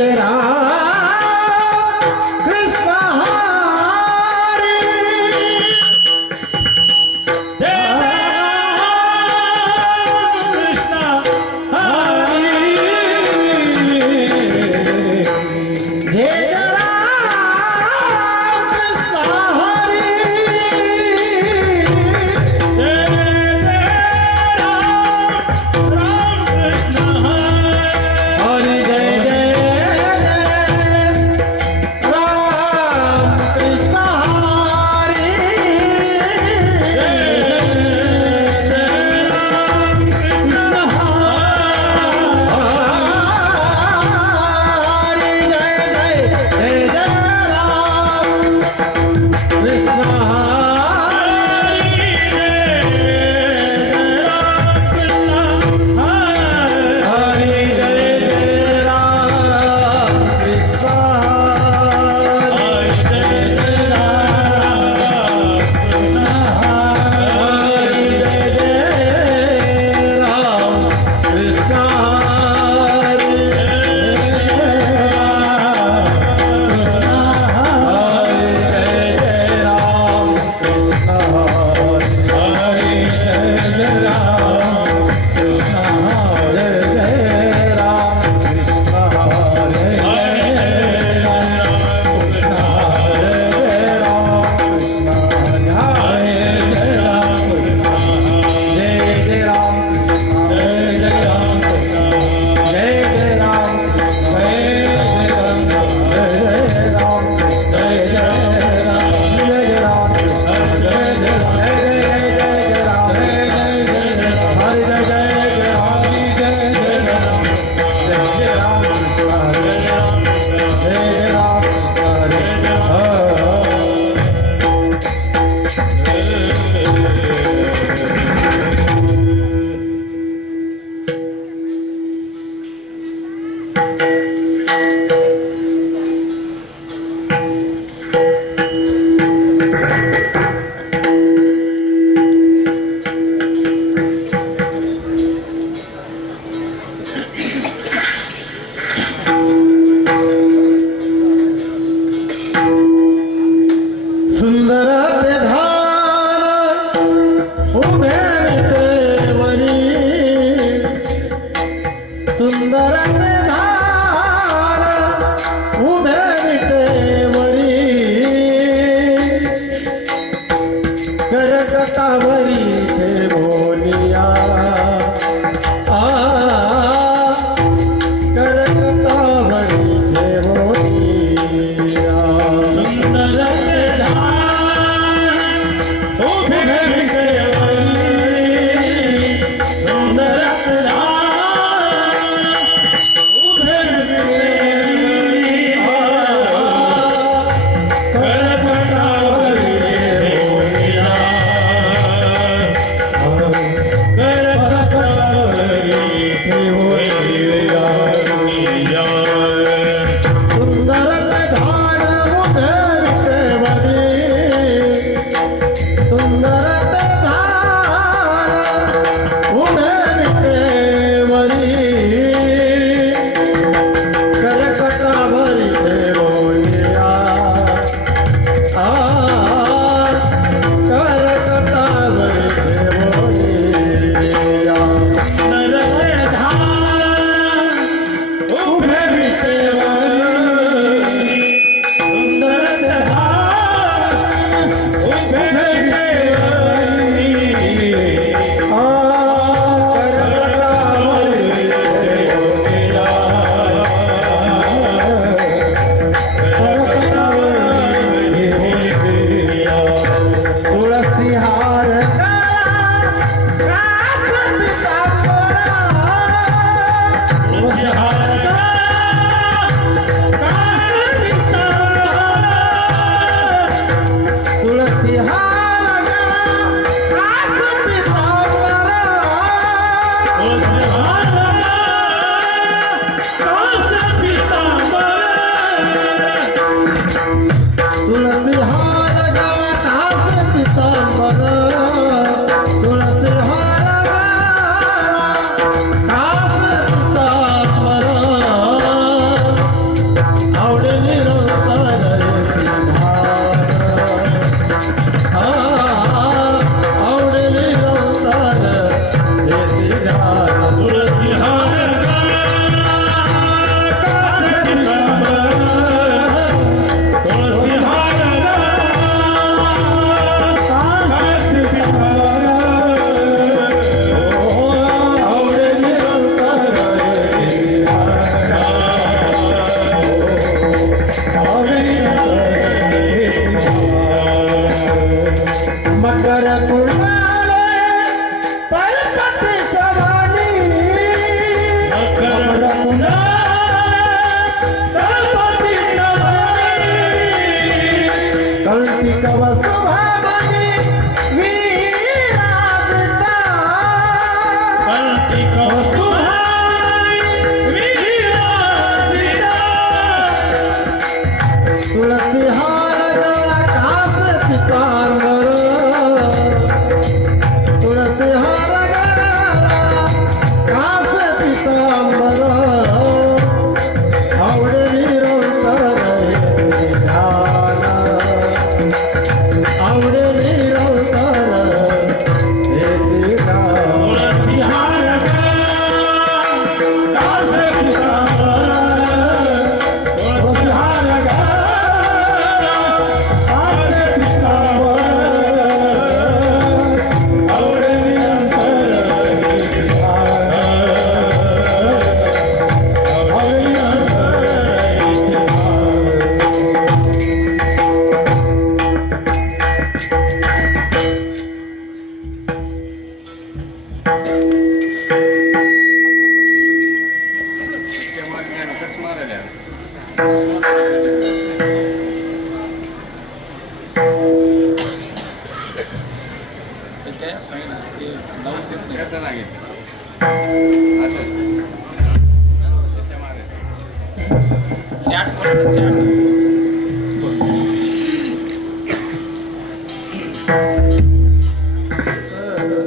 जय राम कृष्ण हरी जय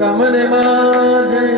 कमले माझे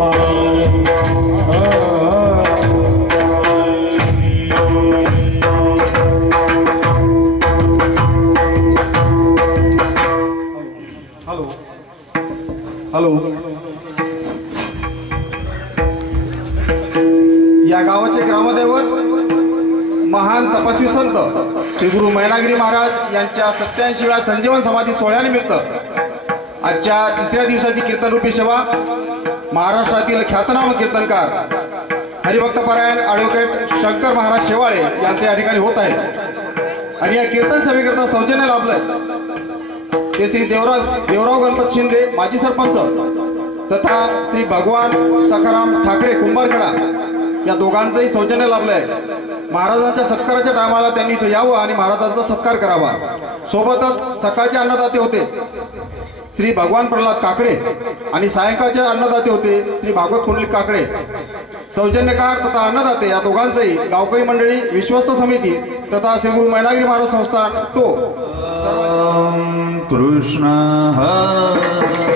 hello hello. या गावाचे ग्रामदैवत महान तपस्वी संत श्री गुरु मैनागिरी महाराज यांच्या 87व्या संजीवन समाधी सोहळ्यानिमित्त आजच्या तिसऱ्या दिवसाची कीर्तनरूपी सेवा महाराष्ट्रातील ख्यातनाम कीर्तनकार हरिभक्तपरायण ॲडव्होकेट शंकर महाराज शेवाळे यांच्या या ठिकाणी होत आहे. आणि या कीर्तन सभेकरता सौजन्य लाभलं ते श्री देवराव गणपत शिंदे माजी सरपंच तथा श्री भगवान सखाराम ठाकरे कुंभारखेडा या दोघांचंही सौजन्य लाभलंय. महाराजांच्या सत्काराच्या टायमाला त्यांनी इथं यावं आणि महाराजांचा सत्कार करावा. सोबतच सकाळचे अन्नदाते होते श्री भगवान प्रल्हाद काकडे आणि सायंकाळचे अन्नदाते होते श्री भागवत कुंडलिक काकडे. सौजन्यकार तथा अन्नदाते या दोघांचंही गावकरी मंडळी, विश्वस्त समिती तथा श्री गुरु मैनागिरी महाराज संस्थान तो कृष्ण हरे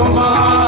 कुमार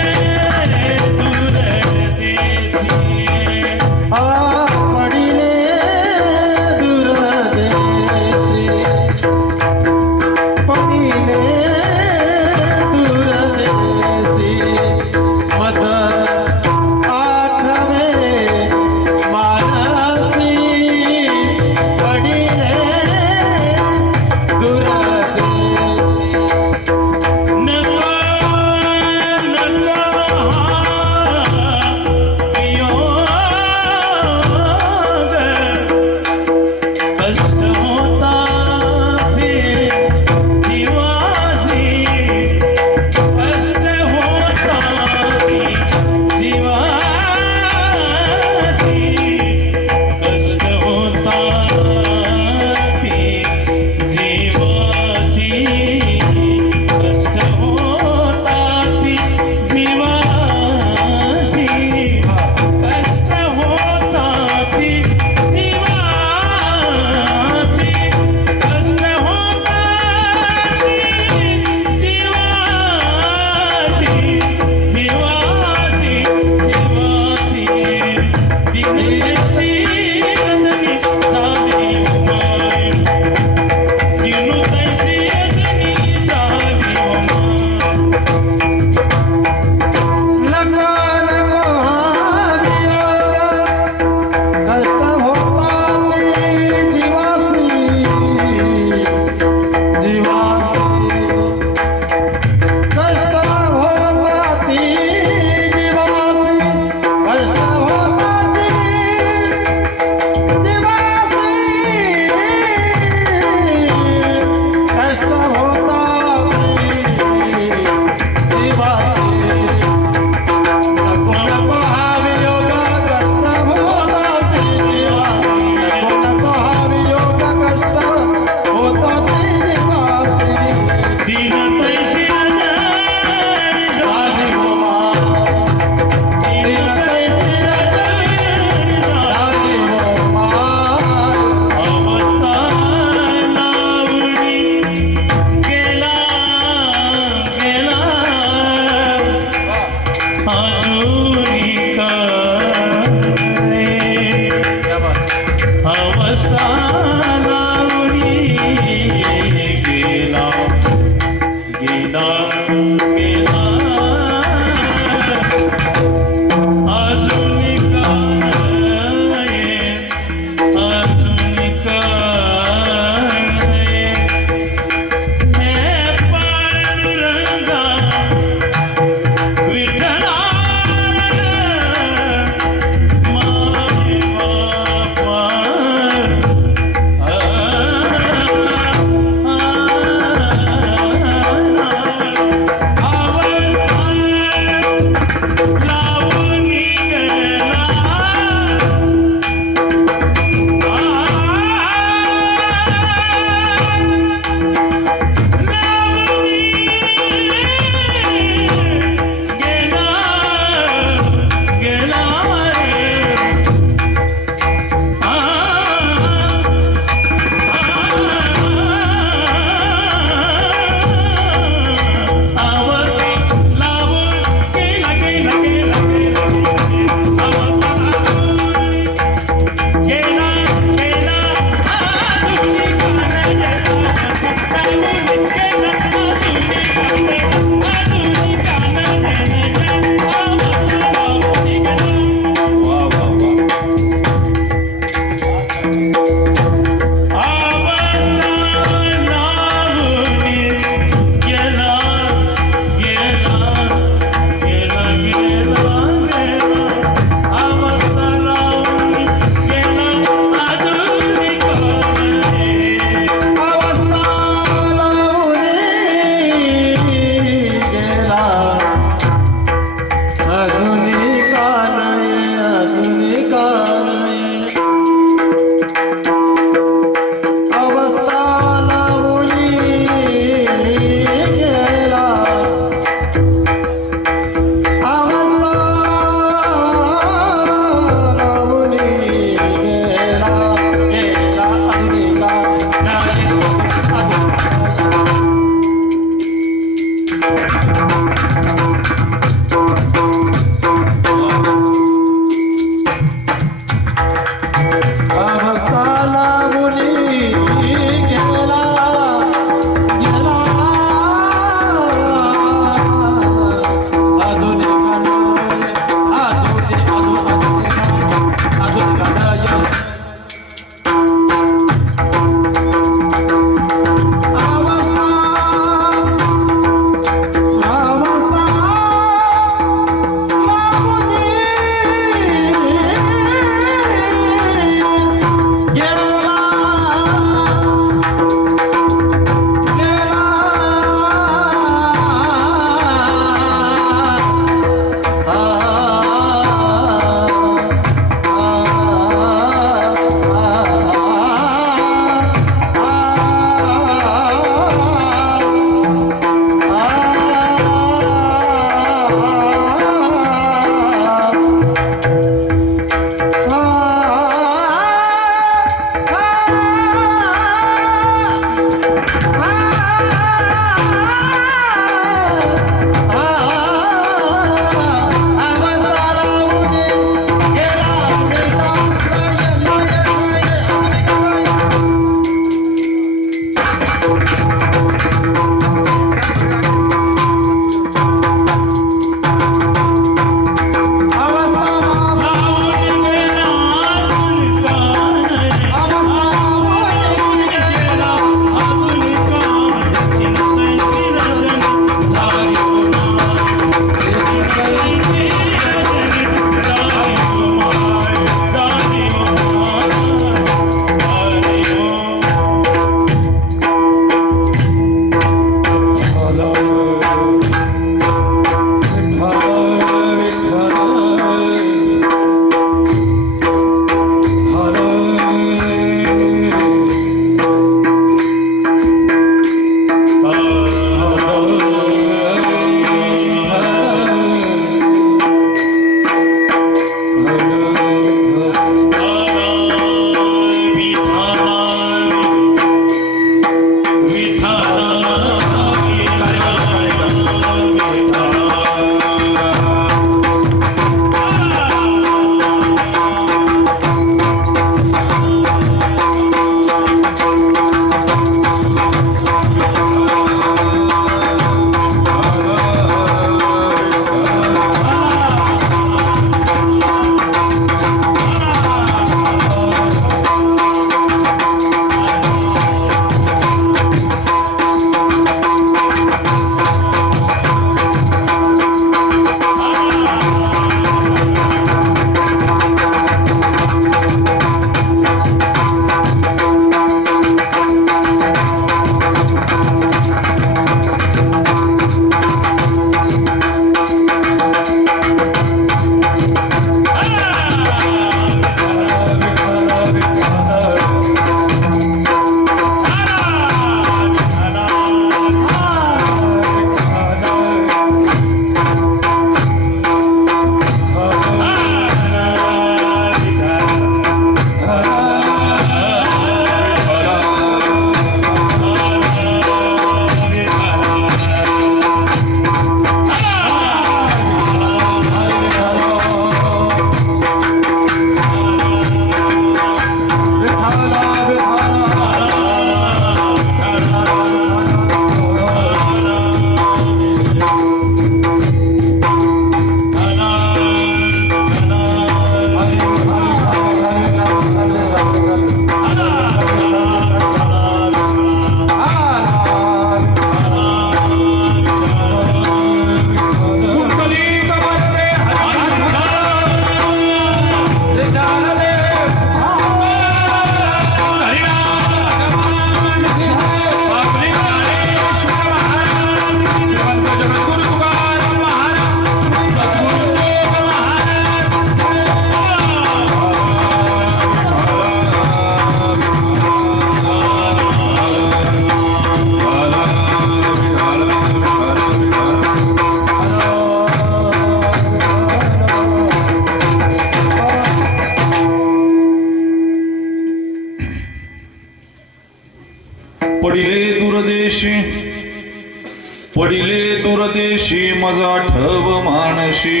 तैशी मजा ठव मानशी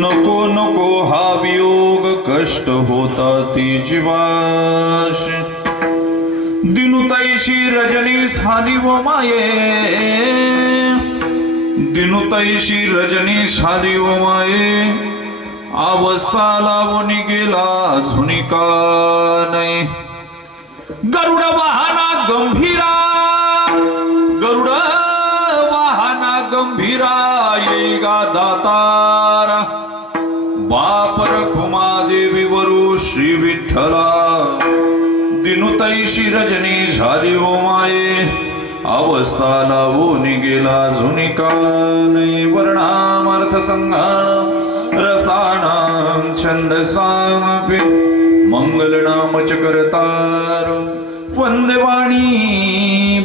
नको नको हा वियोग कष्ट होता ती जीवाशी दिनुतैशी रजनी झाली व माये दिनुतैशी रजनी झाली व माये अवस्था लावून गेला झुनिका नाही गरुड वाहना गंभीरा गरुड वाहना गंभीरा येगा दातारा बापर खुमा देवी वरु श्री विठ्ठला दिनुतैशी रजनी झाली ओ माये अवस्था लावून गेला झुनिका नाही वर्णामर्थ संघान रसानां छंदसामपि मंगलनामच करतार वंदवाणी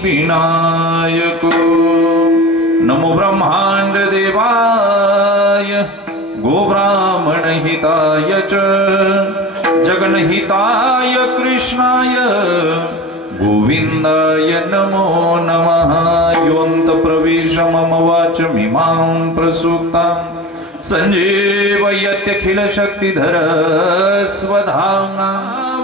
विनायको नमो ब्रह्मांड देवाय गोब्राह्मण हिताय च जगन्हिताय कृष्णाय गोविंदाय नमो नमः योऽन्त प्रविश मम वाचमिमां प्रसुप्तां संजीवयत्यखिल शक्तिधर स्वधाम्ना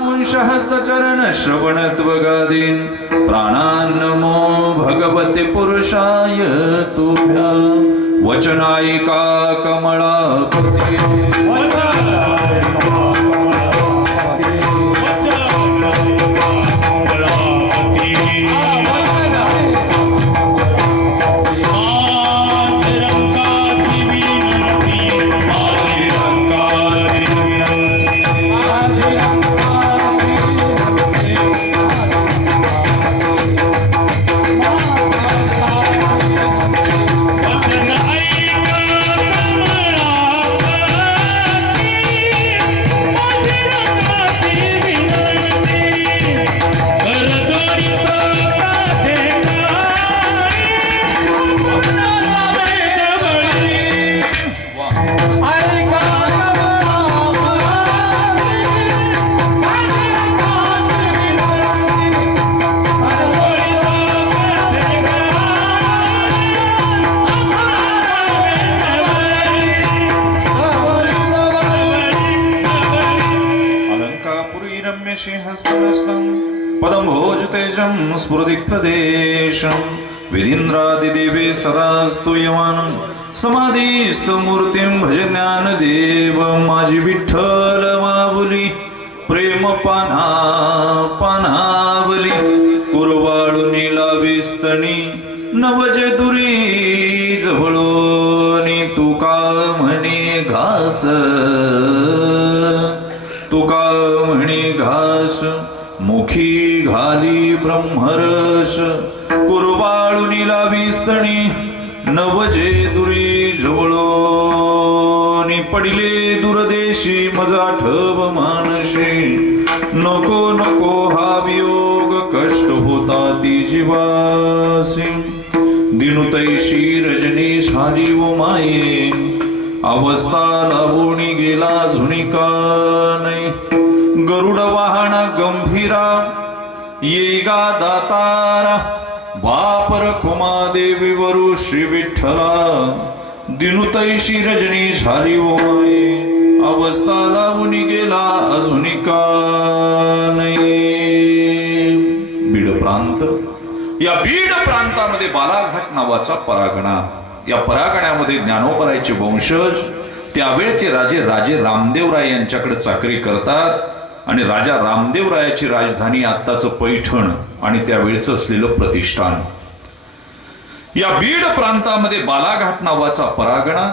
वंशहस्तचरण श्रवणत्वगादीन् प्राणान् नमो भगवते पुरुषाय तुभ्यं वचनायिका कमलापते पदं भोजतेजं स्फुरदिक्प्रदेशं विरीन्द्रादिदेवे सदा स्तूयमानं समाधिस्थमूर्तिं भज ज्ञानदेव माझी विठ्ठल माऊली प्रेम पाना पानावली कुरवाळूनी लाविस्तनी नवजे दुरी जवळोनी तुका म्हणे घास तुका म्हणे घास मुखी घाली ब्रह्मरस कुरवाळूनी लाविस्तणी नवजे दुरी जवळोनी पडिले दूरदेशी मजा ठव मानशी नको नको हा वियोग कष्ट होता ती जीवासी दिनुतैशी रजनी झाली ओ माये अवस्था लावूनी गेला झुनिका नाही गरुड वाहना गंभीरा येगा दातारा बापर खुमा देवी वरु श्री विठ्ठला दिनुतैशी रजनी झाली ओ माये अवस्था लावूनी गेला झुनिका नाही बीड प्रांत या बीड प्रांतामध्ये बालाघाट नावाचा परागणा या परागण्यामध्ये ज्ञानोबरायचे वंशज त्यावेळचे राजे रामदेवराय यांच्याकडे चाकरी करतात आणि राजा रामदेवरायाची राजधानी आत्ताचं पैठण आणि त्यावेळचं असलेलं प्रतिष्ठान या बीड प्रांतामध्ये बालाघाट नावाचा परागणा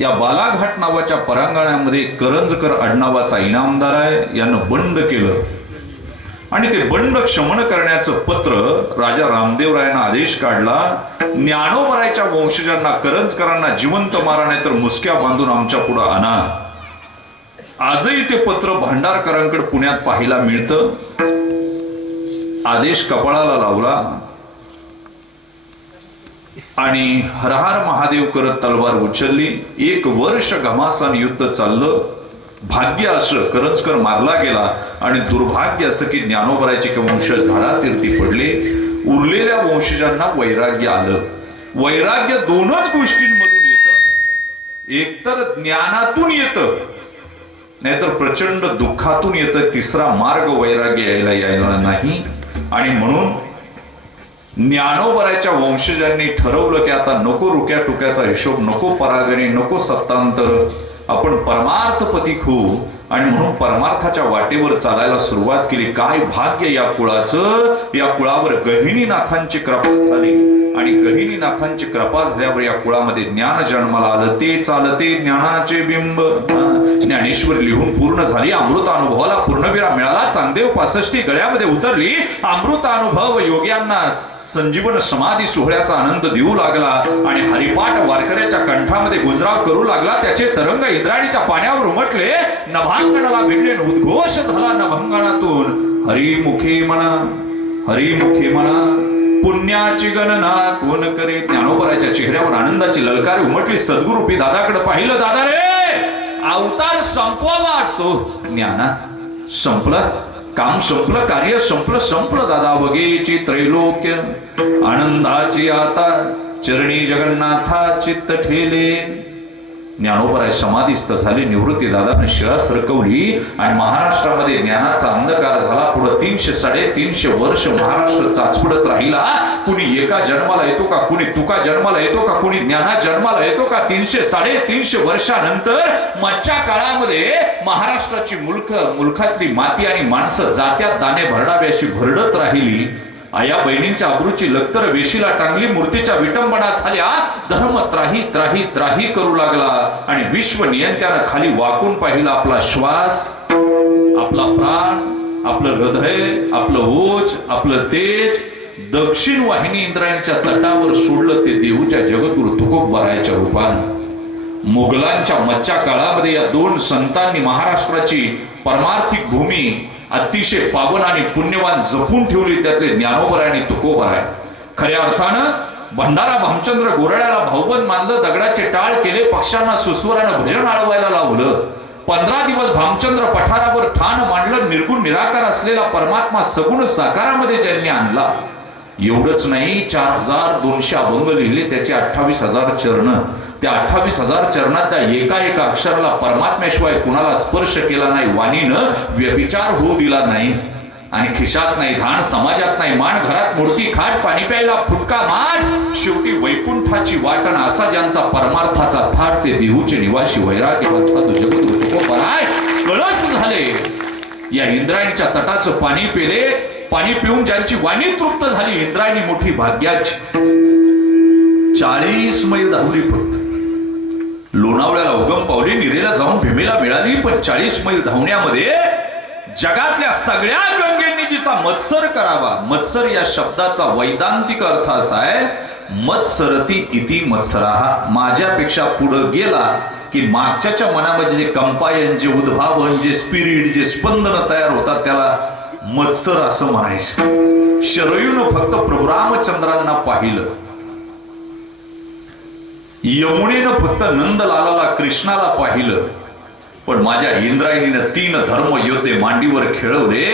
या बालाघाट नावाच्या परांगणामध्ये करंजकर आडनावाचा इनामदार आहे यानं बंड केलं आणि ते बंड क्षमन करण्याचं पत्र राजा रामदेवरायांना आदेश काढला ज्ञानोबरायच्या वंशजांना करंजकरांना जिवंत मारा नाही तर मुसक्या बांधून आमच्या पुढे आणा आजही ते पत्र भांडारकरांकडे पुण्यात पाहायला मिळतं आदेश कपाळाला लावला आणि हर हर महादेव करत तलवार उचलली 1 वर्ष घमासान युद्ध चाललं भाग्य असं करंजकर मारला गेला आणि दुर्भाग्य असं की ज्ञानोबरायचे वंशज धारातीर्थी पडले उरलेल्या वंशजांना वैराग्य आलं वैराग्य दोनच गोष्टींमधून येतं. एकतर ज्ञानातून येतं, नाहीतर प्रचंड दुःखातून येतं. तिसरा मार्ग वैराग्य यायला नाही. आणि म्हणून ज्ञानोबराच्या वंशजांनी ठरवलं की आता नको रुक्या टुक्याचा हिशोब, नको परागणे, नको सत्तांतर, आपण परमार्थपथिक होऊ. आणि म्हणून परमार्थाच्या वाटेवर चालायला सुरुवात केली. काय भाग्य या कुळाचं! या कुळावर गहिनीनाथांची कृपा झाली आणि गहिनीनाथांची कृपा झाल्यावर या कुळामध्ये ज्ञान जन्माला आलं. ते चालते ज्ञानाचे बिंब. ज्ञानेश्वर लिहून पूर्ण झाली. अमृतानुभवाला पूर्णविरा मिळाला. चांगदेव 65 गळ्यामध्ये उतरली. अमृतानुभव योग्यांना संजीवन समाधी सोहळ्याचा आनंद देऊ लागला आणि हरिपाठ वारकऱ्याच्या कंठामध्ये गुंजराव करू लागला. त्याचे तरंग इंद्राणीच्या पाण्यावर उमटले. नभांगणाला भिडले. उद्घोष झाला नभंगणातून. हरिमुखे म्हणा, हरिमुखे म्हणा, पुण्याची गणना कोण करे. ज्ञानोबराच्या चेहऱ्यावर आनंदाची ललकार उमटली. सद्गुरूपी दादाकडे पाहिलं. दादा रे, अवतार संपवावा वाटतो. ज्ञाना संपलं, काम संपलं, कार्य संपलं. संपलं दादा बघेची त्रैलोक्य. आनंदाची आता चरणी जगन्नाथा चित्त ठेले. ज्ञानोबराय समाधीस्थ झाले. निवृत्ती दादाने शिळा सरकवली आणि महाराष्ट्रामध्ये ज्ञानाचा अंधकार झाला. पुढे 300-350 वर्ष महाराष्ट्र चाचपडत राहिला. कुणी एका जन्माला येतो का, कुणी तुका जन्माला येतो का, कुणी ज्ञाना जन्माला येतो का. 300-350 वर्षानंतर मधच्या काळामध्ये महाराष्ट्राची मुलखातली माती आणि माणसं जात्यात दाणे भरडावे अशी भरडत राहिली. आया बहिणींच्या अब्रूची लक्तर वेशीला टांगली. मूर्तीच्या विटंबना झाल्या. धर्म त्राही त्राही त्राही करू लागला आणि विश्व नियंत्यानं खाली वाकून पाहिला. आपला श्वास, आपला प्राण, आपलं हृदय, आपलं ओज, आपलं तेज दक्षिण वाहिनी इंद्रायणीच्या तटावर सोडलं. ते देहूच्या जगद्गुरु तुकोबरायाच्या रूपाने. मुघलांच्या मधच्या काळामध्ये या दोन संतांनी महाराष्ट्राची परमार्थिक भूमी अतिशय पावन आणि पुण्यवान जपून ठेवली. त्यातले ज्ञानोबराय आणि तुकोबराय. खऱ्या अर्थानं भंडारा भामचंद्र गोरड्याला भाऊबंद मानलं. दगडाचे टाळ केले. पक्षांना सुस्वरानं भजन आळवायला लावलं. 15 दिवस भामचंद्र पठारावर ठाण मांडलं. निर्गुण निराकार असलेला परमात्मा सगुण साकारामध्ये ज्यांनी आणला. एवढंच नाही, 4200 अभंग लिहिले. त्याचे 28,000 चरण. त्या 28,000 चरणात त्या एका अक्षराला परमात्म्याशिवाय कुणाला स्पर्श केला नाही. वाणीनं व्यभिचार होऊ दिला नाही. आणि खिशात नाही धान, समाजात नाही मान, घरात मूर्ती खाट, पाणी प्यायला फुटका माठ. शेवटी वैकुंठाची वाटण असा ज्यांचा परमार्थाचा थाट. ते देहूचे निवासी वैराग्यवान साधू जगद्गुरु तुकोबराय कळस झाले. या इंद्रायणीच्या तटाचं पाणी पेले. पाणी पिऊन ज्यांची वाणी तृप्त झाली. इंद्रायणी मोठी भाग्याची. 40 मैल धावली फक्त. लोणावळ्याला उगम पावली. निरेला जाऊन भीमेला मिळाली. पण 40 मैल धावण्यामध्ये जगातल्या सगळ्या गंगेंनी जिचा मत्सर करावा. मत्सर या शब्दाचा वैदांतिक अर्थ असा आहे, मत्सरती इति मत्सराहा. माझ्यापेक्षा पुढे गेला की मागच्याच्या मनामध्ये जे कंपायन, जे उद्भावन, जे स्पिरिट, जे स्पंदन तयार होतात त्याला मत्सर असं म्हणायचं. शरयूनं फक्त प्रभू रामचंद्रांना पाहिलं. यमुनेनं फक्त नंदलालाला कृष्णाला पाहिलं. पण माझ्या इंद्रायणीनं 3 धर्म योद्धे मांडीवर खेळवले.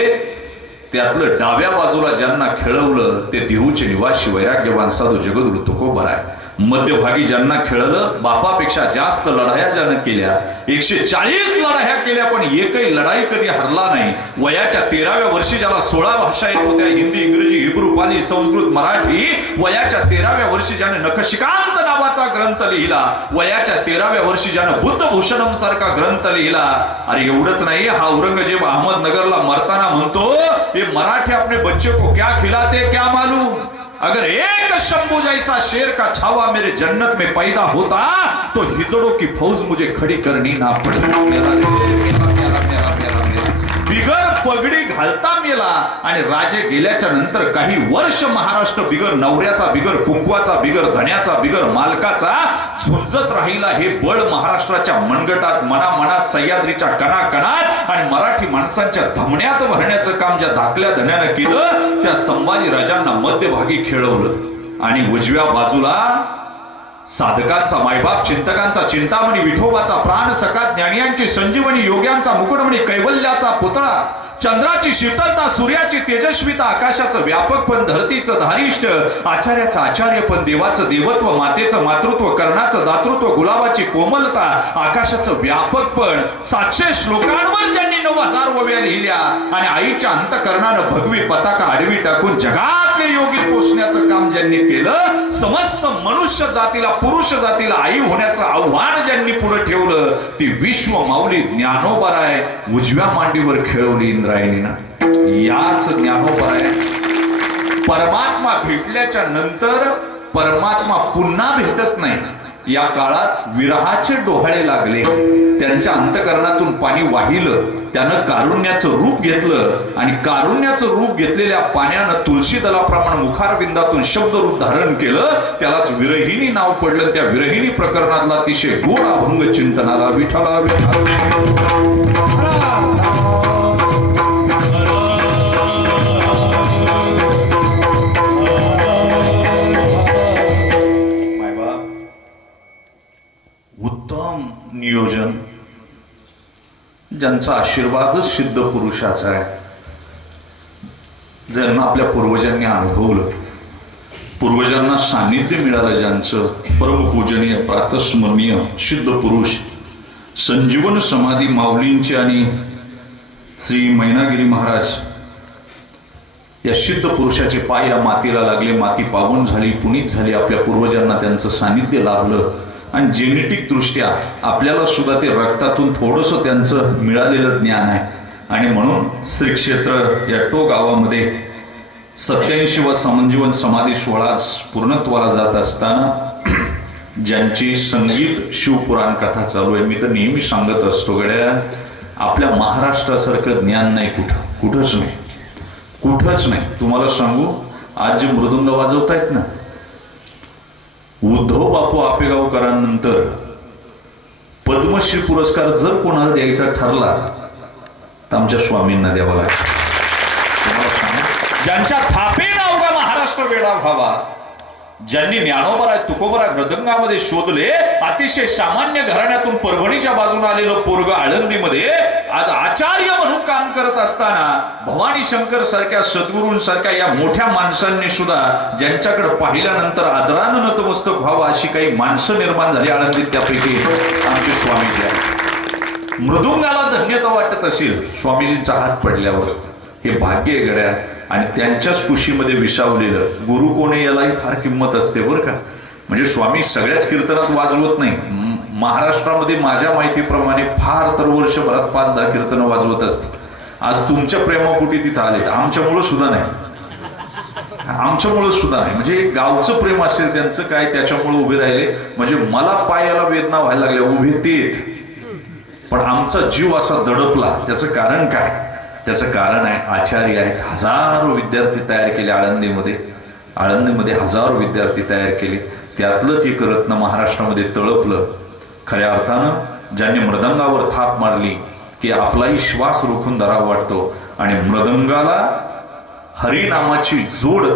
त्यातलं डाव्या बाजूला ज्यांना खेळवलं ते देहूचे निवासी वैराग्यवान साधू जगद्गुरु तुकोबराय. मध्यभागी ज्यांना खेळलं, बापापेक्षा जास्त लढाया ज्यानं केल्या, 140 लढाया केल्या, पण एकही लढाई कधी हरला नाही. वयाच्या 13व्या वर्षी ज्याला 16 भाषा येत होत्या, हिंदी, इंग्रजी, हिब्रू, पाली, संस्कृत, मराठी. वयाच्या 13व्या वर्षी ज्याने नखशिकांत नावाचा ग्रंथ लिहिला. वयाच्या 13व्या वर्षी ज्यानं बुद्धभूषणम सारखा ग्रंथ लिहिला. अरे एवढंच नाही, हा औरंगजेब अहमदनगरला मरताना म्हणतो, ये मराठी अपने बच्चे को क्या खिलाते क्या मालूम. अगर एक शंभू जैसा शेर का छावा मेरे जन्नत में पैदा होता तो हिजड़ों की फौज मुझे खड़ी करनी ना पड़ती. बिगर पगडी घालता मेला. आणि राजे गेल्याच्या नंतर काही वर्ष महाराष्ट्र बिगर नवऱ्याचा, बिगर कुंकवाचा, बिगर धन्याचा, बिगर मालकाचा झुंजत राहिला. हे बळ महाराष्ट्राच्या मनगटात, मनामनात, सह्याद्रीच्या कणाकणात आणि मराठी माणसांच्या धमण्यात भरण्याचं काम ज्या धाकल्या धन्यानं केलं, त्या संभाजी राजांना मध्यभागी खेळवलं. आणि उजव्या बाजूला साधकांचा मायबाप चिंतकांचा चिंतामणी विठोबाचा प्राण सखा ज्ञानियांची संजीवनी योग्यांचा मुकुटमणी कैवल्याचा पुतळा चंद्राची शीतलता सूर्याची तेजस्विता आकाशाचं व्यापकपण धरतीचं धारिष्ठ आचार्याचं आचार्यपण देवाचं देवत्व मातेचं मातृत्व कर्णाचं दातृत्व गुलाबाची कोमलता आकाशाचं व्यापकपण 700 श्लोकांवर ज्यांनी 9000 ओव्या लिहिल्या आणि आईच्या अंतकरणानं भगवी पताका आडवी टाकून जगातले योगी पोचण्याचं काम ज्यांनी केलं समस्त मनुष्य जातीला पुरुष जातीला आई होण्याचं आव्हान ज्यांनी पुढे ठेवलं ती विश्व माऊली ज्ञानोबराय उजव्या मांडीवर खेळवली इंद्रायणीनं याच ज्ञानोबराय परमात्मा भेटल्याच्या नंतर परमात्मा पुन्हा भेटत नाही या काळात विरहाचे डोहाळे लागले त्यांच्या अंतकरणातून पाणी वाहिलं त्यानं कारुण्याचं रूप घेतलं आणि कारुण्याचं रूप घेतलेल्या पाण्यानं तुळशी दलाप्रमाणे मुखारविंदातून शब्दरूप धारण केलं त्यालाच विरहिणी नाव पडलं त्या विरहिणी प्रकरणातला अतिशय गोड अभंग चिंतनाला विठ्ठला उत्तम नियोजन ज्यांचा आशीर्वादच सिद्ध पुरुषाचा आहे ज्यांना आपल्या पूर्वजांनी अनुभवलं पूर्वजांना सान्निध्य मिळालं ज्यांचं परमपूजनीय प्रातस्मरणीय सिद्ध पुरुष संजीवन समाधी माऊलींचे आणि श्री मैनागिरी महाराज या सिद्ध पुरुषाचे पाय या मातीला लागले माती पावन झाली पुनीत झाली आपल्या पूर्वजांना त्यांचं सान्निध्य लाभलं आणि जेनेटिक दृष्ट्या आपल्याला सुद्धा ते रक्तातून थोडंसं त्यांचं मिळालेलं ज्ञान आहे आणि म्हणून श्री क्षेत्र या टो गावामध्ये 87वा समंजीवन समाधी सोहळा पूर्णत्वाला जात असताना ज्यांची संगीत शिवपुराण कथा चालू आहे मी तर नेहमी सांगत असतो गड्या आपल्या महाराष्ट्रासारखं ज्ञान नाही कुठंच नाही तुम्हाला सांगू आज जे मृदुंग वाजवतायत ना उद्धव बापू आपेगावकरांनंतर पद्मश्री पुरस्कार जर कोणाला द्यायचा ठरला तर आमच्या स्वामींना द्यावा लागेल ज्यांच्या थापेनं अवघा महाराष्ट्र वेडा व्हावा ज्यांनी ज्ञानोबराय तुकोबराय मृदंगामध्ये शोधले अतिशय सामान्य घराण्यातून परभणीच्या बाजूने आलेलं पोरग आळंदीमध्ये आज आचार्य म्हणून काम करत असताना भवानी शंकर सारख्या सद्गुरूंसारख्या या मोठ्या माणसांनी सुद्धा ज्यांच्याकडे पाहिल्यानंतर आदरानं नतमस्तक व्हावं अशी काही माणसं निर्माण झाली आळंदीत त्यापैकी आमचे स्वामीजी मृदुंगाला धन्यता वाटत असेल स्वामीजींचा हात पडल्यावर हे भाग्य आहे गड्या आणि त्यांच्याच कुशीमध्ये विसावलेलं गुरु कोणे यालाही फार किंमत असते बरं का म्हणजे स्वामी सगळ्याच कीर्तनात वाजवत नाही महाराष्ट्रामध्ये माझ्या माहितीप्रमाणे फार तर वर्षभरात 5-10 कीर्तनं वाजवत असते आज तुमच्या प्रेमापोटी तिथं आले आमच्यामुळं सुद्धा नाही म्हणजे गावचं प्रेम असेल त्यांचं काय त्याच्यामुळे उभे राहिले म्हणजे मला पायाला वेदना व्हायला लागल्या उभे तेच पण आमचा जीव असा दडपला त्याचं कारण काय त्याचं कारण आहे आचार्य आहेत हजारो विद्यार्थी तयार केले आळंदीमध्ये हजारो विद्यार्थी तयार केले त्यातलंच एक रत्न महाराष्ट्रामध्ये तळपलं खऱ्या अर्थानं ज्यांनी मृदंगावर थाप मारली की आपलाही श्वास रोखून धरावा वाटतो आणि मृदंगाला हरिनामाची जोड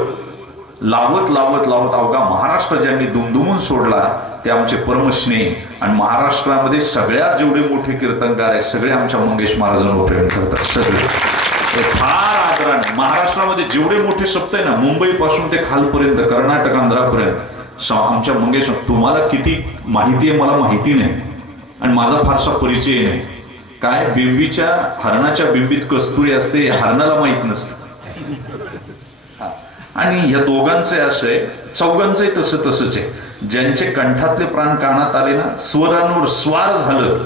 लावत अवघा महाराष्ट्र ज्यांनी दुमदुमून सोडला ते आमचे परमस्नेह आणि महाराष्ट्रामध्ये सगळ्यात जेवढे मोठे कीर्तनकार आहेत सगळे आमच्या मंगेश महाराजांवर प्रेम करतात सगळे फार आदराने महाराष्ट्रामध्ये जेवढे मोठे सप्त आहे ना मुंबई पासून ते खालपर्यंत कर्नाटक आंध्रापर्यंत आमच्या मंगेश तुम्हाला किती माहिती आहे मला माहिती नाही आणि माझा फारसा परिचय नाही काय बिंबीच्या हरणाच्या बिंबीत कस्तुरी असते हरणाला माहित नसतं आणि या दोघांचे असे चौघांचंही तसंच आहे ज्यांचे कंठातले प्राण कानात आले ना स्वरांवर स्वार झालं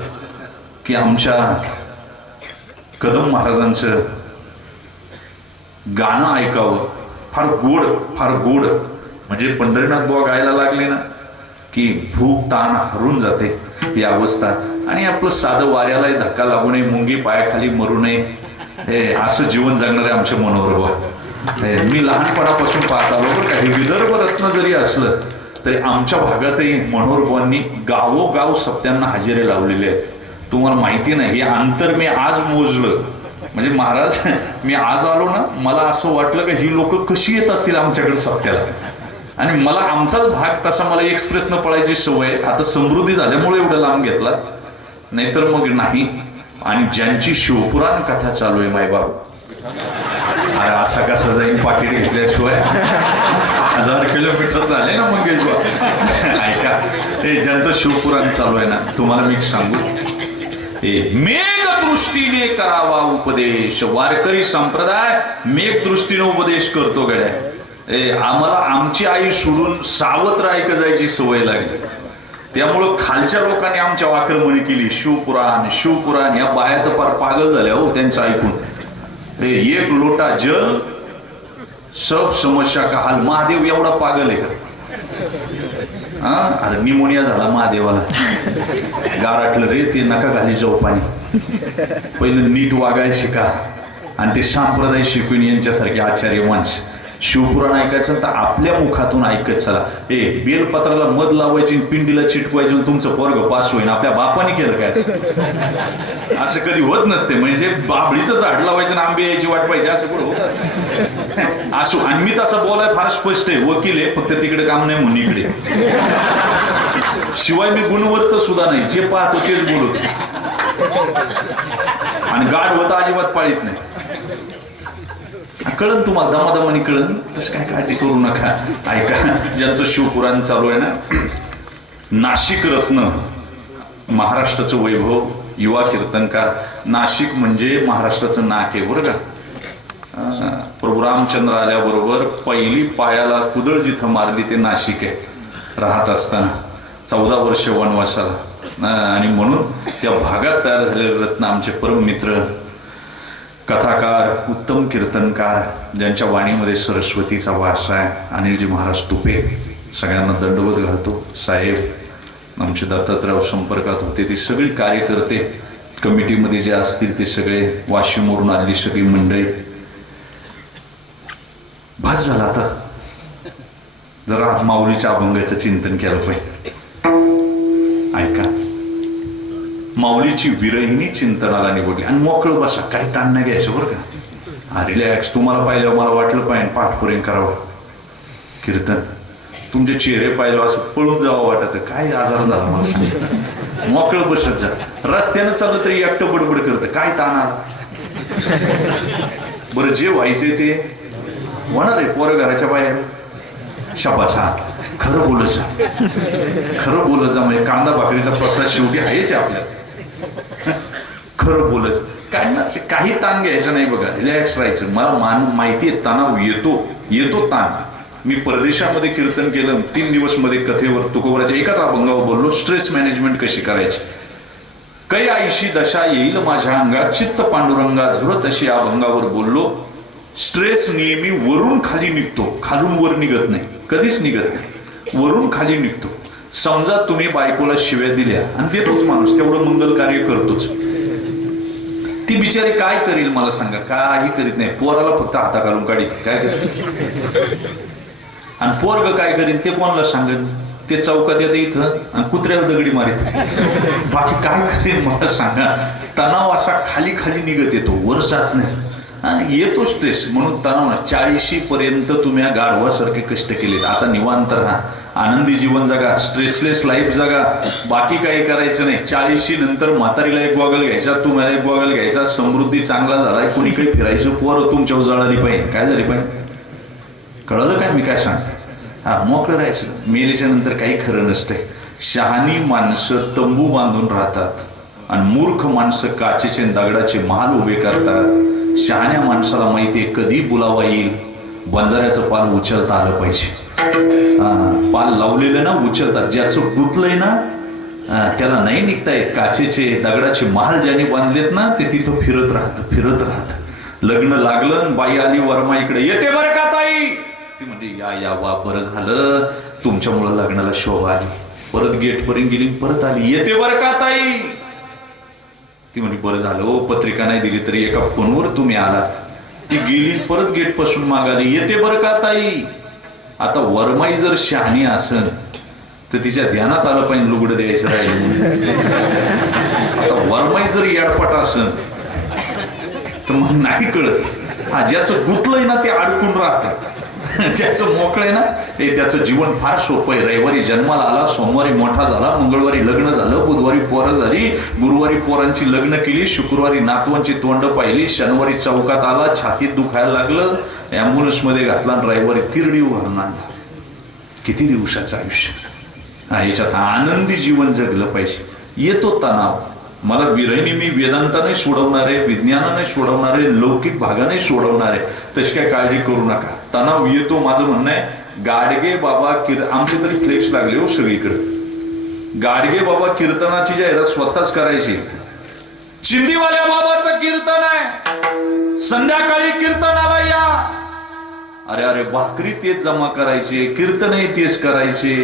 की आमच्या कदम महाराजांचं गाणं ऐकावं फार गोड म्हणजे पंढरीनाथ बुवा गायला लागले ना की भूक ताण हरून जाते ही अवस्था आणि आपलं साधं वाऱ्यालाही धक्का लागू नये मुंगी पायाखाली मरू नये हे असं जीवन जगणारे आमचे मनोहर बुवा मी लहानपणापासून पाहत आलो बरं का हे विदर्भ रत्न जरी असलं तरी आमच्या भागातही मनोहरबांनी गावोगाव सप्त्यांना हजेरे लावलेले आहेत तुम्हाला माहिती नाही हे अंतर मी आज मोजलं म्हणजे महाराज मी आज आलो ना मला असं वाटलं की ही लोक कशी येत असतील आमच्याकडे सप्त्याला आणि मला आमचाच भाग तसा मला एक्सप्रेसनं पळायची सवय, आता समृद्धी झाल्यामुळे एवढं लांब घेतला, नाहीतर मग नाही. आणि ज्यांची शिवपुराण कथा चालू आहे मायबाप, अरे असा कसा जाईल पाकिट घेतल्याशिवाय 1000 किलोमीटर झाले ना मग ऐका, हे ज्यांचं शिवपुराण चालू आहे ना, तुम्हाला मी सांगू, मेघ दृष्टीने करावा उपदेश. वारकरी संप्रदाय मेघ दृष्टीने उपदेश करतो गड्या. आम्हाला आमची आई सोडून सावत्र ऐकत जायची सवय लागली, त्यामुळं खालच्या लोकांनी आमच्या आक्रमणी केली. शिवपुराण शिवपुराण, या बाया तर फार पागल झाल्या हो त्यांचं ऐकून. एक लोटा जल सब समस्या का हाल. महादेव एवढा पागल आहे का? अरे निमोनिया झाला महादेवाला, गाराटलं रे ते, नका घाली जाऊ पाणी, पहिलं नीट वागायला शिका. आणि ते संप्रदाय शिकून यांच्यासारखे आचार्य माणसं शिवपुराण ऐकायचं तर आपल्या मुखातून ऐकत चला. बेलपत्राला मध लावायची, पिंडीला चिटकवायची, तुमचं पोरग पास होईन. आपल्या बापाने केलं काय? असं कधी होत नसते. म्हणजे बाबळीचं झाड लावायचं, आंबे यायची वाट पाहिजे, असं कुठं होत असतं असो. आणि मी तसं बोलाय फार स्पष्ट आहे, वकील आहे, फक्त तिकडे काम नाही म्हणून इकडे. शिवाय मी गुणवत्ता सुद्धा नाही, जे पाहतो तेच बोलतो. आणि गाढ होता अजिबात पाळीत नाही. कळन तुम्हाला, दमादमाने कळन, तसं काय काळजी करू नका. ऐका, ज्यांचं शिवपुराण चालू आहे ना, नाशिक रत्न, महाराष्ट्राचं वैभव, युवा कीर्तनकार. नाशिक म्हणजे महाराष्ट्राचं नाक आहे बरं का. प्रभू रामचंद्र आल्याबरोबर पहिली पायाला कुदळ जिथं मारली ते नाशिक आहे. राहत असताना 14 वर्ष वनवासाला, आणि म्हणून त्या भागात तयार झालेले रत्न आमचे परम मित्र, कथाकार, उत्तम कीर्तनकार, ज्यांच्या वाणीमध्ये सरस्वतीचा वास आहे, अनिलजी महाराज तुपे. सगळ्यांना दंडवत घालतो. साहेब आमचे दत्तात्रय संपर्कात होते, ते सगळी कार्यकर्ते कमिटीमध्ये जे असतील ते सगळे, वाशिमवरून आलेली सगळी मंडळी. भास झाला आता जरा माऊलीच्या अभंगाचं चिंतन केलं पाहिजे. ऐका, माऊलीची विरहिणी चिंतनाला निवडली आणि मोकळं बसा, काही ताण नाही घ्यायचं बरं का. रिलॅक्स. तुम्हाला पाहिलं मला वाटलं पाहिजे पाठपुरेन करावं कीर्तन, तुमचे चेहरे पाहिलं असं पळून जावं वाटत, काय आजार झाला मला सांग. मोकळं बसत जा. रस्त्यानं चाललं तरी एकटं बडबड करतं, काय ताण आला. बरं, जे व्हायचंय ते होणार आहे. पोरं घराच्या बाहेर शाबास. हा, खरं बोलत जा, खरं बोलत जा. म्हणजे कांदा भाकरीचा प्रसाद शेवटी आहेच आपल्याला. खरं बोलत काय ना, काही ताण घ्यायचं नाही बघा, रिलॅक्स राहायचं. मला माहिती आहे तणाव येतो ताण. मी परदेशामध्ये कीर्तन केलं, 3 दिवस मध्ये कथेवर तुकोबराच्या एकाच अभंगावर बोललो, स्ट्रेस मॅनेजमेंट कशी करायची. कै आईशी दशा येईल माझ्या अंगात, चित्त पांडुरंगा झुरत अशी अभंगावर बोललो. स्ट्रेस नेहमी वरून खाली निघतो, खालून वर निघत नाही, कधीच निघत नाही, वरून खाली निघतो. समजा तुम्ही बायकोला शिव्या दिल्या, आणि देतोच माणूस, तेवढं मंगल कार्य करतोच. ती बिचारी काय करील मला सांगा? काही करीत नाही, पोराला फक्त हाता घालून काढीत, काय करीत. आणि पोरग काय करीन ते कोणाला सांगेल? ते चौकात येते इथं आणि कुत्र्याला दगडी मारित. बाकी काय करीन मला सांगा? तणाव असा खाली खाली निघत येतो, वर जात नाही. येतो स्ट्रेस, म्हणून तणाव ना. 40 पर्यंत तुम्ही गाढवासारखे कष्ट केले, आता निवांत राहा, आनंदी जीवन जगा, स्ट्रेसलेस लाईफ जगा, बाकी काही करायचं नाही. 40 नंतर म्हातारीला एक गॉगल घ्यायचा, तुम्हाला एक गॉगल घ्यायचा, समृद्धी चांगला झालाय, कुणी काही फिरायचं, पोरं तुमच्यावर जळाली पाहिजे. काय झाली पाहिजे? कळलं काय मी काय सांगते? हा, मोकळं राहायचं. मेलीच्या नंतर काही खरं नसतंय. शहाणी माणसं तंबू बांधून राहतात आणि मूर्ख माणसं काचेचे दगडाचे महाल उभे करतात. शहाण्या माणसाला माहितीये कधी बुलावा येईल. बंजाऱ्याचं पाल उचलता आलं पाहिजे. पाल लावलेलं ना उचलतात, ज्याचं गुतलंय ना त्याला नाही निघता येत. काचेचे दगडाचे महाल ज्याने बांधलेत ना ते तिथं फिरत राहत. लग्न लागलं, बाई आली वर्मा इकडे, येते बरं का ताई? ती म्हणजे या वा, बरं झालं तुमच्यामुळं लग्नाला शोभा आली. परत गेट पर्यंत गेली, परत आली, येते बरं का ताई? ती म्हणजे बरं झालं हो, पत्रिका नाही दिली तरी एका फोनवर तुम्ही आलात. ती गेली, परत गेट पासून मागाली, येते बरं का ताई? आता वरमाई जर शहाणी असन तर तिच्या ध्यानात आलं पाहिजे लुगडं द्यायचं राहिलं. आता वरमाई जर याडपाट असन तर मग नाही कळत. हा, ज्याचं गुतलंय ना ते अडकून राहत. ज्याचं मोकळे ना ते त्याचं जीवन फार सोपं आहे. रविवारी जन्माला आला, सोमवारी मोठा झाला, मंगळवारी लग्न झालं, बुधवारी पोरं झाली, गुरुवारी पोरांची लग्न केली, शुक्रवारी नातवांची तोंड पाहिली, शनिवारी चौकात आला, छातीत दुखायला लागलं, ॲम्ब्युलन्स मध्ये घातला, रविवारी तिरडी उभारून आणला. किती दिवसाचं आयुष्य. याच्यात आनंदी जीवन जगलं पाहिजे. येतो तणाव. मला विरहिणी मी वेदांताने सोडवणार आहे, विज्ञानाने सोडवणार आहे, लौकिक भागाने सोडवणार आहे, तशी काय काळजी करू नका. तणाव येतो. माझं म्हणणं आहे गाडगे बाबा आमचे तरी फ्लेक्स लागले हो सगळीकडे. गाडगे बाबा कीर्तनाची जाहिरात स्वतःच करायची. चिंदीवाल्या बाबाचं कीर्तन आहे, संध्याकाळी कीर्तनाला या. अरे अरे भाकरी तेच जमा करायचे, कीर्तनही तेच करायचे.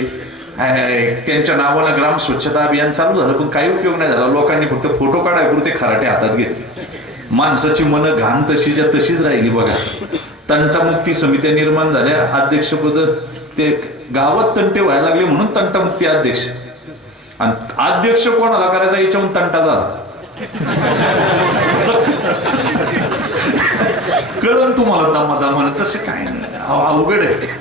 त्यांच्या नावानं ग्राम स्वच्छता अभियान चालू झालं, पण काही उपयोग नाही झाला. लोकांनी फक्त फोटो काढायपुरते खराटे हातात घेतले. माणसाची मनं घाण तशीच्या तशीच राहिली. बघा, तंटामुक्ती समित्या निर्माण झाल्या, अध्यक्षपद ते गावात तंटे व्हायला लागले म्हणून तंटामुक्ती अध्यक्ष. आणि अध्यक्ष कोणाला करायचा याच्याहून तंटा झाला. कळलं तुम्हाला दमादमानं? तसं काय नाही, अवघड आहे.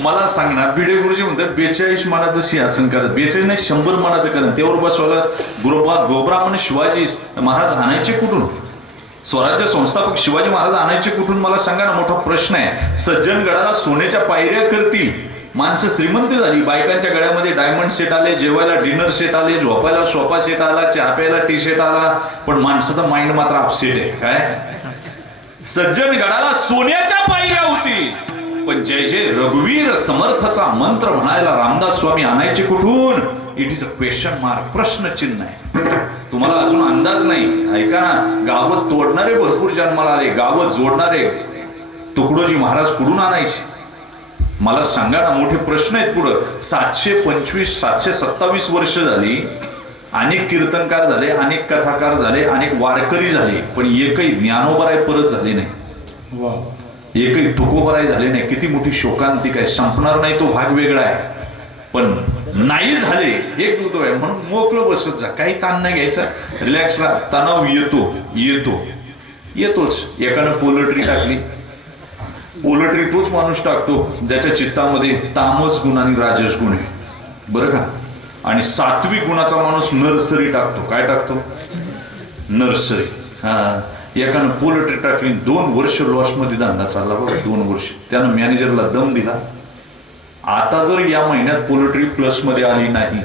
मला सांग ना, भिडे गुरुजी म्हणतात 42 मानाचं सिंहासन करत, 42 नाही 100 मानाचं करत, त्यावर बसवायला गोब्राह्मण शिवाजी महाराज आणायचे कुठून? स्वराज्य संस्थापक शिवाजी महाराज आणायचे कुठून? मला सांगा ना. मोठा प्रश्न आहे. सज्जनगडाला सोन्याच्या पायऱ्या करती, माणसं श्रीमंत झाली, बायकांच्या गळ्यामध्ये डायमंड सेट आले, जेवायला डिनर सेट आले, झोपायला सोफा सेट आला, चहा प्यायला टी सेट आला, पण माणसाचा माइंड मात्र अपसेट आहे. काय सज्जनगडाला सोन्याच्या पायऱ्या होती, पण जय जय रघुवीर समर्थचा मंत्र म्हणायला रामदास स्वामी आणायचे कुठून? It is a question mark, प्रश्नचिन्ह आहे. तुम्हाला अजून अंदाज नाही. ऐका ना, गावं तोडणारे भरपूर जन्माला आले, गावं जोडणारे तुकडोजी महाराज कुठून आणायचे? मला सांगा ना. मोठे प्रश्न आहेत पुढं. 725 727 वर्ष झाली, अनेक कीर्तनकार झाले, अनेक कथाकार झाले, अनेक वारकरी झाले, पण एकही ज्ञानोबराय परत झाले नाही. एकही तुकोबराय झाले नाही. किती मोठी शोकांतिक आहे. संपणार नाही तो भाग वेगळा आहे, पण नाही झाले एक दुतो आहे म्हणून मोकळं बसत जा. काही ताण नाही घ्यायचा, रिलॅक्स राहा. तणाव येतोच. एकानं पोलट्री टाकली, पोलट्री तोच माणूस टाकतो ज्याच्या चित्तामध्ये तामस गुण आणि राजस गुण आहे, बरं का. आणि सात्विक गुणाचा माणूस नर्सरी टाकतो. काय टाकतो? नर्सरी. एकानं पोलट्री टाकली, 2 वर्ष लॉस मध्ये धंदा चालला बघा. 2 वर्ष त्यानं मॅनेजरला दम दिला. आता जर या महिन्यात पोल्ट्री प्लस मध्ये आली नाही,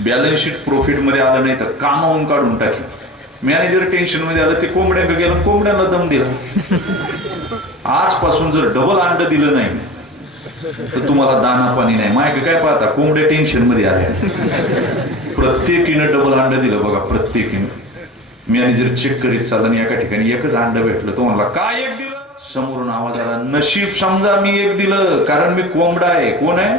बॅलन्स शीट प्रॉफिट मध्ये आलं नाही, तर कामावून काढून टाकी. मॅनेजर टेन्शन मध्ये आलं, ते कोंबड्यांना गेलं, कोंबड्यांना दम दिला. आजपासून जर डबल अंड दिलं नाही तर तुम्हाला दाना पाणी नाही. मायक काय पाहता, कोंबड्या टेन्शन मध्ये आल्या. प्रत्येकीनं डबल अंड दिलं बघा, प्रत्येकीनं. मॅनेजर चेक करीत चालला आणि एका ठिकाणी एकच अंड भेटलं. तो म्हणला, काय एक दिलं? समोरून आवाज आला, नशीब समजा मी एक दिलं, कारण मी कोंबडा आहे. कोण आहे?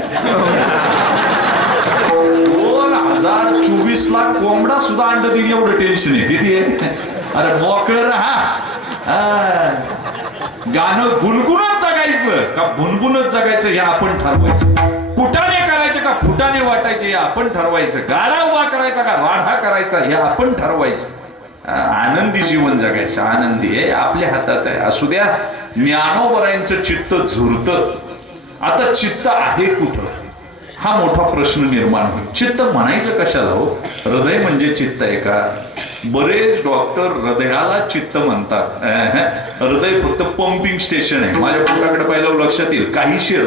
2024 ला कोंबडा सुद्धा अंड दिली, एवढं टेन्शन आहे. किती आहे? अरे मोकळं राहा. गाणं गुणगुणच जगायचं का भुनभुनच जगायचं हे आपण ठरवायचं. कुटाने करायचं का फुटाने वाटायचे हे आपण ठरवायचं. गाडा उभा करायचा का राढा करायचा हे आपण ठरवायचं. आनंदी जीवन जगायचं. आनंदी हे आपल्या हातात आहे. असू द्या. ज्ञानोबरायांचं चित्त झुरतं. आता चित्त आहे कुठं हा मोठा प्रश्न निर्माण होईल. चित्त म्हणायचं कशाला हो? हृदय म्हणजे चित्त आहे का? बरेच डॉक्टर हृदयाला चित्त म्हणतात. हृदय फक्त पंपिंग स्टेशन आहे. माझ्या पोटाकडे पाहिलं लक्षात येईल, काहीशे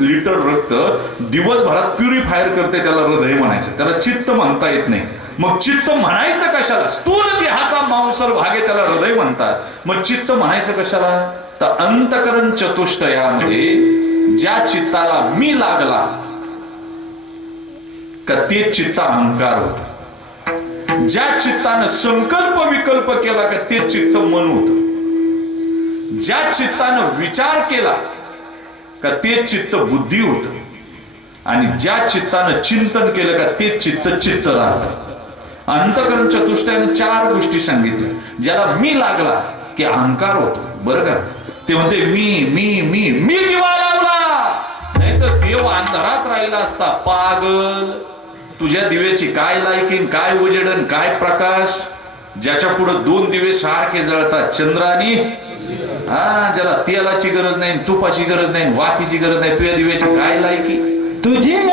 लिटर रक्त दिवसभरात प्युरिफायर करते, त्याला हृदय म्हणायचं. त्याला चित्त म्हणता येत नाही. मग चित्त म्हणायचं कशाला? स्थूल देहाचा मांसर भाग आहे, त्याला हृदय म्हणतात. मग चित्त म्हणायचं कशाला? तर अंतकरण चतुष्टयामध्ये ज्या चित्ताला मी लागला का ते चित्त अहंकार होत. ज्या चित्तानं संकल्प विकल्प केला का ते चित्त मन होत. ज्या चित्तानं विचार केला का ते चित्त बुद्धी होत. आणि ज्या चित्तानं चिंतन केलं का ते चित्त राहत. अंतकरण चतुष्टयानं 4 गोष्टी सांगितल्या. ज्याला मी लागला की अहंकार होतो, बरं का. ते म्हणते मी दिवा लावला, नाही तर देव अंधारात राहिला असता. पागल, तुझ्या दिव्याची काय लायकीन, काय उजेडन, काय प्रकाश. ज्याच्या पुढे 2 दिवे सारखे जळतात, चंद्र आणि ज्याला तेलाची गरज नाही, तुपाची गरज नाही, वातीची गरज नाही, तुझ्या दिव्याची काय लायकी? तुझी एक